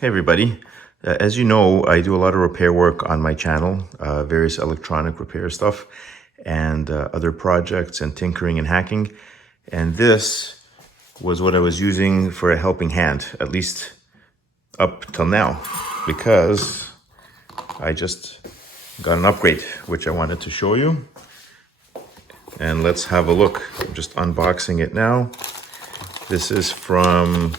Hey everybody. As you know, I do a lot of repair work on my channel, various electronic repair stuff and other projects and tinkering and hacking. And this was what I was using for a helping hand, at least up till now, because I just got an upgrade, which I wanted to show you. And let's have a look. I'm just unboxing it now. This is from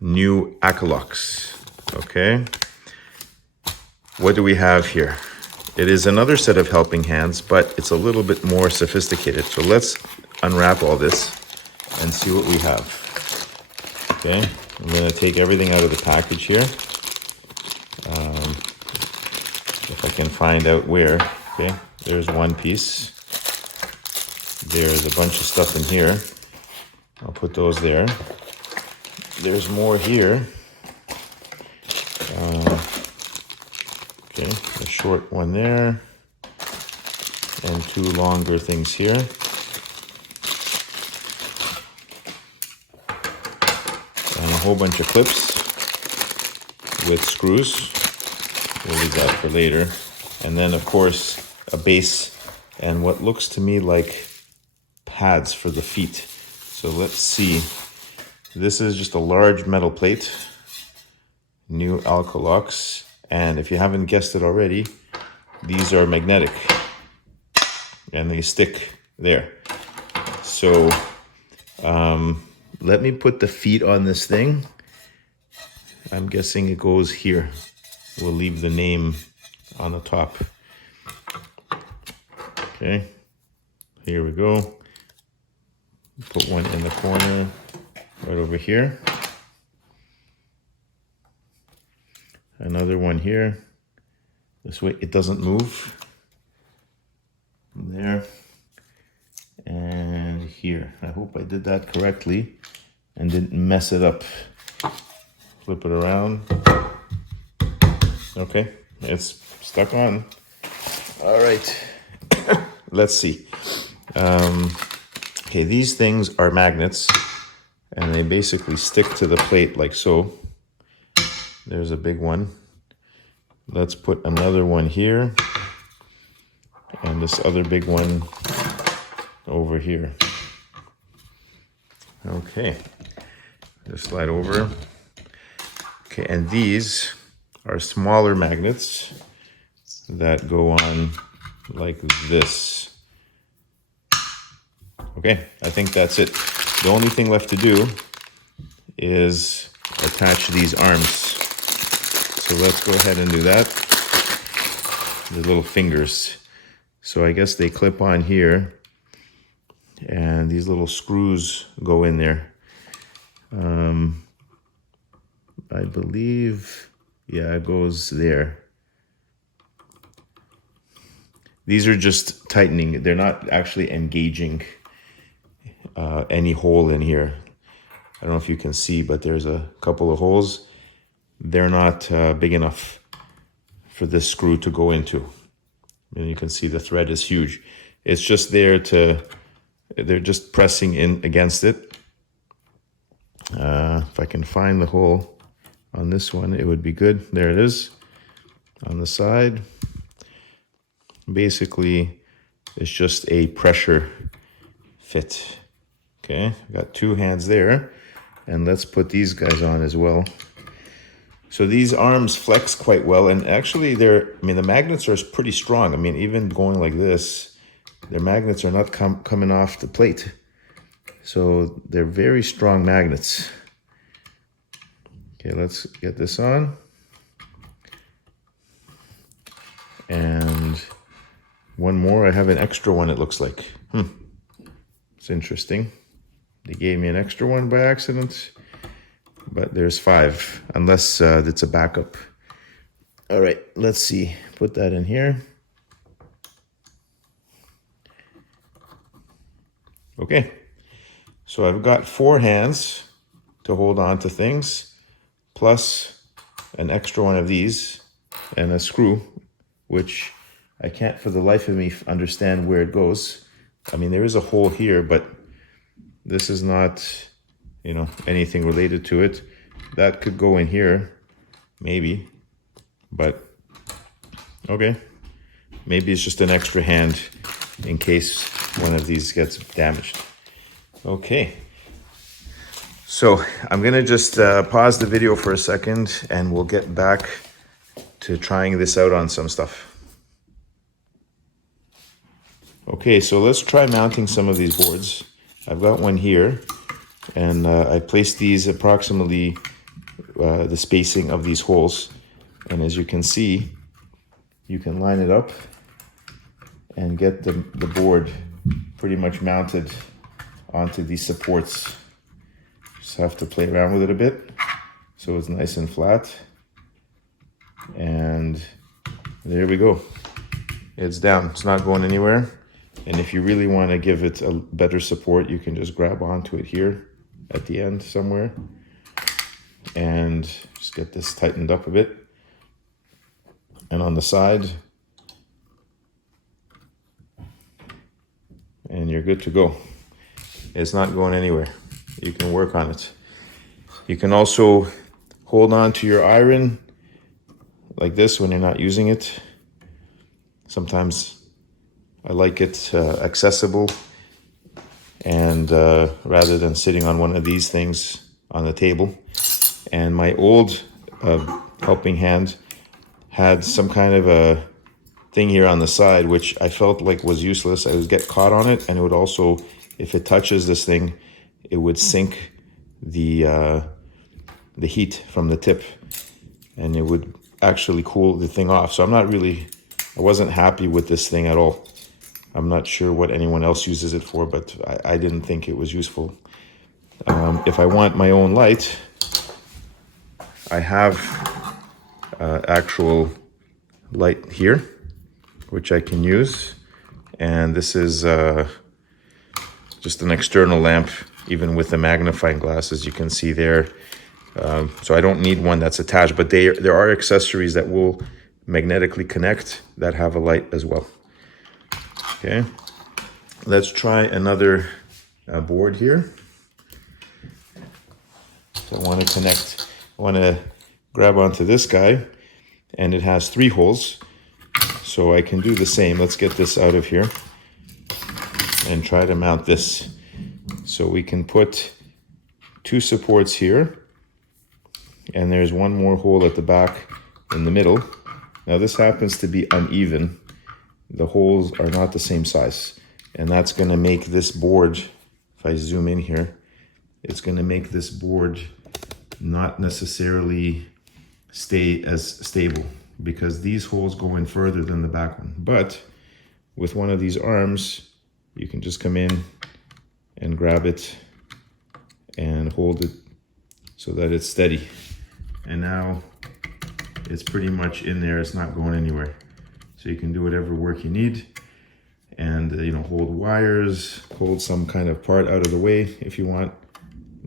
New Akalux. Okay, what do we have here? It is another set of helping hands, but it's a little bit more sophisticated. So let's unwrap all this and see what we have. Okay, I'm going to take everything out of the package here. If I can find out where. Okay, there's one piece. There's a bunch of stuff in here. I'll put those there. There's more here. Okay, a short one there, and two longer things here. And a whole bunch of clips with screws. We'll leave that for later. And then, of course, a base and what looks to me like pads for the feet. So let's see. This is just a large metal plate. New Akalux. And if you haven't guessed it already, these are magnetic and they stick there. So let me put the feet on this thing. I'm guessing it goes here. We'll leave the name on the top. Okay, here we go. Put one in the corner right over here. Another one here. This way it doesn't move. There. And here. I hope I did that correctly and didn't mess it up. Flip it around. Okay, it's stuck on. All right. Let's see. Okay, these things are magnets and they basically stick to the plate like so. There's a big one. Let's put another one here. And this other big one over here. Okay. Just slide over. Okay, and these are smaller magnets that go on like this. Okay, I think that's it. The only thing left to do is attach these arms. So let's go ahead and do that. The little fingers. So I guess they clip on here and these little screws go in there. I believe, yeah, it goes there. These are just tightening. They're not actually engaging any hole in here. I don't know if you can see, but there's a couple of holes. They're not big enough for this screw to go into. And you can see the thread is huge. It's just there to, they're just pressing in against it. If I can find the hole on this one, it would be good. There it is on the side. Basically, it's just a pressure fit. Okay, I've got two hands there. And let's put these guys on as well. So these arms flex quite well, and actually the magnets are pretty strong. I mean, even going like this, their magnets are not coming off the plate. So they're very strong magnets. Okay, let's get this on. And one more, I have an extra one, it looks like. It's interesting. They gave me an extra one by accident. But there's 5, unless it's a backup. All right, let's see. Put that in here. Okay, so I've got 4 hands to hold on to things, plus an extra one of these and a screw, which I can't for the life of me understand where it goes. I mean, there is a hole here, but this is not, anything related to it. That could go in here. maybe, but okay. Maybe it's just an extra hand in case one of these gets damaged. Okay. So I'm gonna just pause the video for a second and we'll get back to trying this out on some stuff. Okay, so let's try mounting some of these boards. I've got one here, and I placed these approximately the spacing of these holes. And as you can see, you can line it up and get the board pretty much mounted onto these supports. Just have to play around with it a bit so it's nice and flat. And there we go. It's down, it's not going anywhere. And if you really want to give it a better support, you can just grab onto it here at the end somewhere and just get this tightened up a bit. And on the side, and you're good to go. It's not going anywhere. You can work on it. You can also hold on to your iron like this when you're not using it. Sometimes I like it accessible, and rather than sitting on one of these things on the table. And my old helping hand had some kind of a thing here on the side, which I felt like was useless. I would get caught on it, and it would also, if it touches this thing, it would sink the heat from the tip, and it would actually cool the thing off. So I wasn't happy with this thing at all. I'm not sure what anyone else uses it for, but I didn't think it was useful. If I want my own light, I have actual light here, which I can use. And this is just an external lamp, even with the magnifying glass, as you can see there. So I don't need one that's attached, but there are accessories that will magnetically connect that have a light as well. Okay, let's try another board here. So I want to grab onto this guy, and it has 3 holes. So I can do the same. Let's get this out of here and try to mount this. So we can put 2 supports here, and there's one more hole at the back in the middle. Now this happens to be uneven. The holes are not the same size, and that's going to make this board, if I zoom in here, it's going to make this board not necessarily stay as stable, because these holes go in further than the back one. But with one of these arms, you can just come in and grab it and hold it so that it's steady. And now it's pretty much in there, it's not going anywhere. So you can do whatever work you need, and hold wires, hold some kind of part out of the way if you want,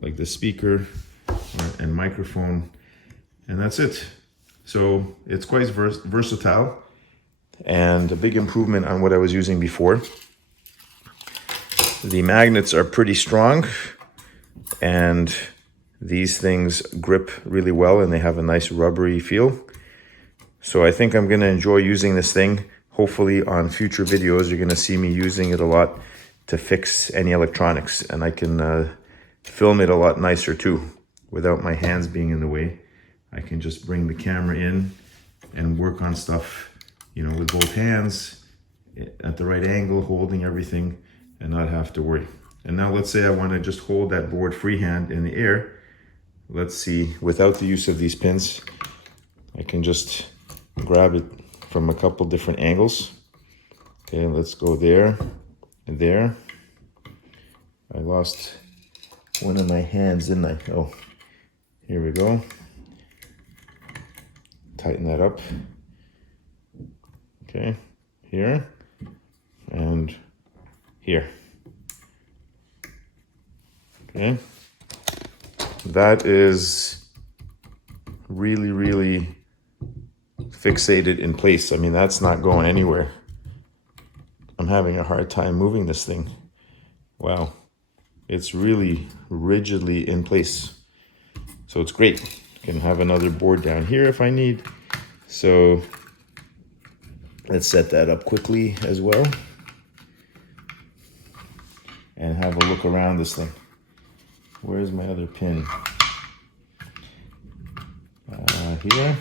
like the speaker and microphone, and that's it. So it's quite versatile and a big improvement on what I was using before. The magnets are pretty strong, and these things grip really well, and they have a nice rubbery feel. So I think I'm going to enjoy using this thing. Hopefully on future videos, you're going to see me using it a lot to fix any electronics, and I can film it a lot nicer too, without my hands being in the way. I can just bring the camera in and work on stuff, with both hands at the right angle, holding everything, and not have to worry. And now let's say I want to just hold that board freehand in the air. Let's see, without the use of these pins, I can just grab it from a couple different angles. Okay, let's go there and there. I lost one of my hands, didn't I? Oh, here we go. Tighten that up. Okay, here and here. Okay, that is really fixated in place. I mean, that's not going anywhere. I'm having a hard time moving this thing. Wow, it's really rigidly in place. So it's great. Can have another board down here if I need. So let's set that up quickly as well. And have a look around this thing. Where's my other pin? Here.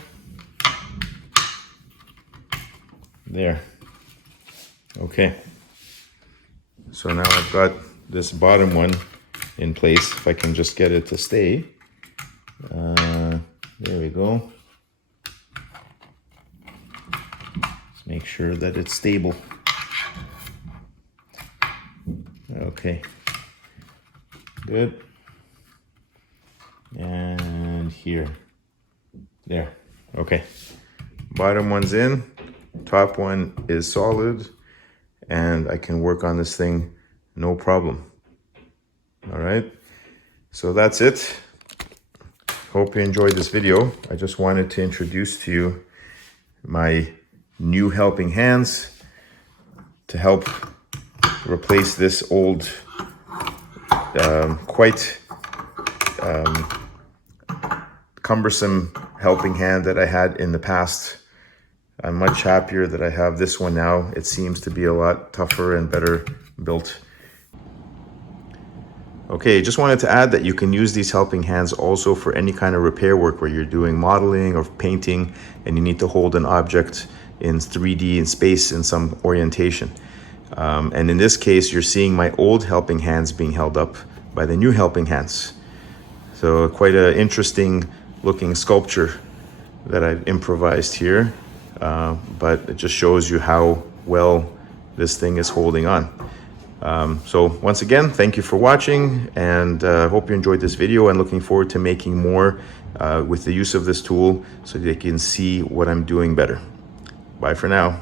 There. Okay. So now I've got this bottom one in place. If I can just get it to stay. There we go. Let's make sure that it's stable. Okay. Good. And here. There. Okay. Bottom one's in. Top one is solid. And I can work on this thing no problem. All right. So that's it. Hope you enjoyed this video. I just wanted to introduce to you my new helping hands to help replace this old, quite cumbersome helping hand that I had in the past. I'm much happier that I have this one now. It seems to be a lot tougher and better built. Okay, just wanted to add that you can use these helping hands also for any kind of repair work where you're doing modeling or painting and you need to hold an object in 3D in space in some orientation. And in this case, you're seeing my old helping hands being held up by the new helping hands. So quite an interesting looking sculpture that I've improvised here, but it just shows you how well this thing is holding on. So once again, thank you for watching, and hope you enjoyed this video, and looking forward to making more with the use of this tool so that you can see what I'm doing better. Bye for now.